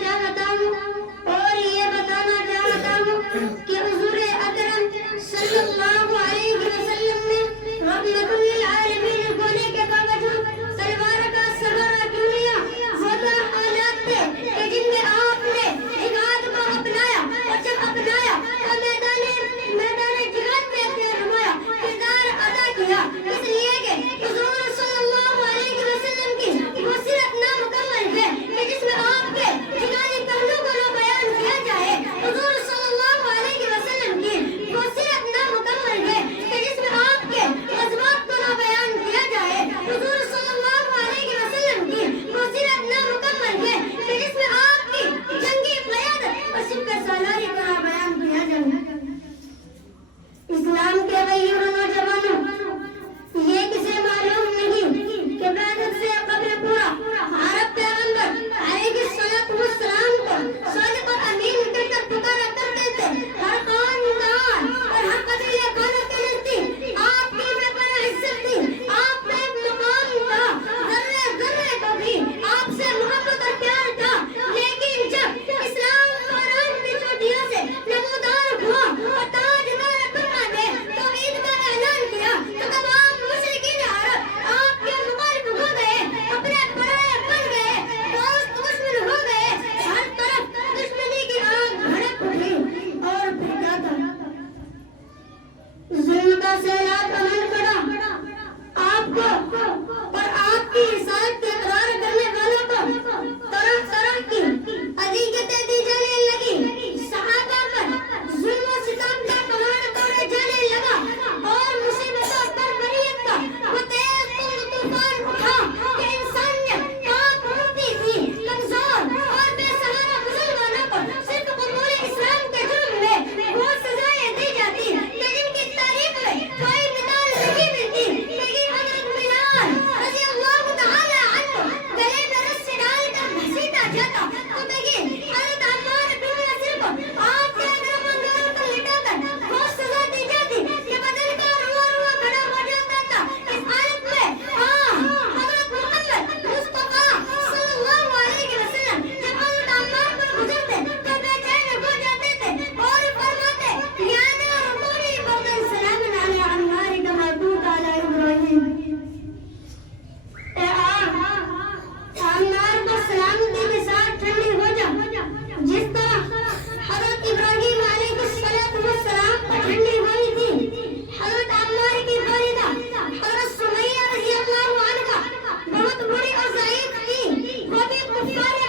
چاہتا ہوں اور یہ بتانا چاہتا ہوں کہ حضور اکرم صلی اللہ علیہ وسلم نے رحمت للعالمین ہونے کے باوجود تلوار کا سہارا کیوں لیا؟ وہ تو حالات تھے کہ جن میں آپ نے جہاد کو اپنایا، اور جب اپنایا تو میدان جہاد میں اپنا نمایاں کردار ادا کیا، اس لیے کہ حضور صلی اللہ علیہ وسلم کی وہ سیرت نامکمل ہے کہ جس میں آپ کے جہادی پہلو کو نہ بیان کیا جائے۔ حضور صلی اللہ علیہ وسلم کی وہ سیرت نامکمل ہے کہ جس میں آپ کے غزوات کو نہ بیان کیا جائے۔ حضور صلی اللہ علیہ وسلم کی وہ سیرت نامکمل ہے کہ جس میں آپ کی جنگی قیادت اور سبق سالاری کو نہ بیان کیا جائے۔ اسلام کے غیر نوجوانوں، یہ کسے معلوم نہیں کہ بعدت سے قبل پورا عرب پیغمبر علیہ السلام کو صادق اور امین کہہ کر پکارا کرتے تھے۔ ہر خاندان اور ہر قبیلے خانوں کے نزدیک آپ کی بے پناہ عزت تھی، آپ کا ایک مقام تھا، ذرے ذرے کو بھی آپ سے محبت اور پیار تھا۔ لیکن جب اسلام فوران کی چوٹیوں سے نمودار ہوا اور تاجدار کلمہ نے توحید کا اعلان کیا تو تمام مشرکین عرب آپ کے مخالف ہو گئے، اپنے پرائے بن گئے، دوست دشمن ہو گئے، ہر طرف دشمنی کی آگ بھڑک اٹھی۔ اور پھر کیا تھا؟ ظلم کا سیلاب بہن پڑا آپ کو اور آپ کی رسالت کے اقرار کرنے والوں کو، طرح طرح کی اذیتیں دی جانے لگی، صحابہ پر ظلم و ستم کا پہاڑ توڑے جانے لگا، اور مصیبتوں پر بریت کا وہ تیز طوفان اٹھا کہ انسانیت پاک ہوتی تھی، کمزور اور بے سہارا مسلمانوں کو صرف قبول اسلام کے جرم میں وہ سزائیں دی جاتی کہ جن کی تاریخ میں کوئی مثال نہیں ملتی۔ لیکن حضرت بلال رضی اللہ تعالی عنہ گلے میں رسی ڈال کر گھسیٹا جاتا تو دیکھیں حضرت عمار بن یاسر کو آپ کے اندر منگار پر لٹا کر وہ سزا دی جاتی کہ بدن کا روا روا کھڑا ہو جاتا تھا۔ اس حالت میں حضرت محمد مصطفیٰ صلی اللہ علیہ وسلم جب حضرت عمار پر گزرتے تو بے چین ہو جاتے تھے اور فرماتے یا نار کونی بردن سلام علی عمار کما کنت علی ابراہیم۔ اے عمار کو سلامتی کے ساتھ ٹھنڈی ہو جا، جس طرح حضرت ابراہیم علیہ السلام پر ٹھنڈی ہوئی تھی۔ حضرت عمار کی والدہ حضرت سمیہ رضی اللہ عنہا بہت بڑی اور ضعیف تھی، وہ بھی کفار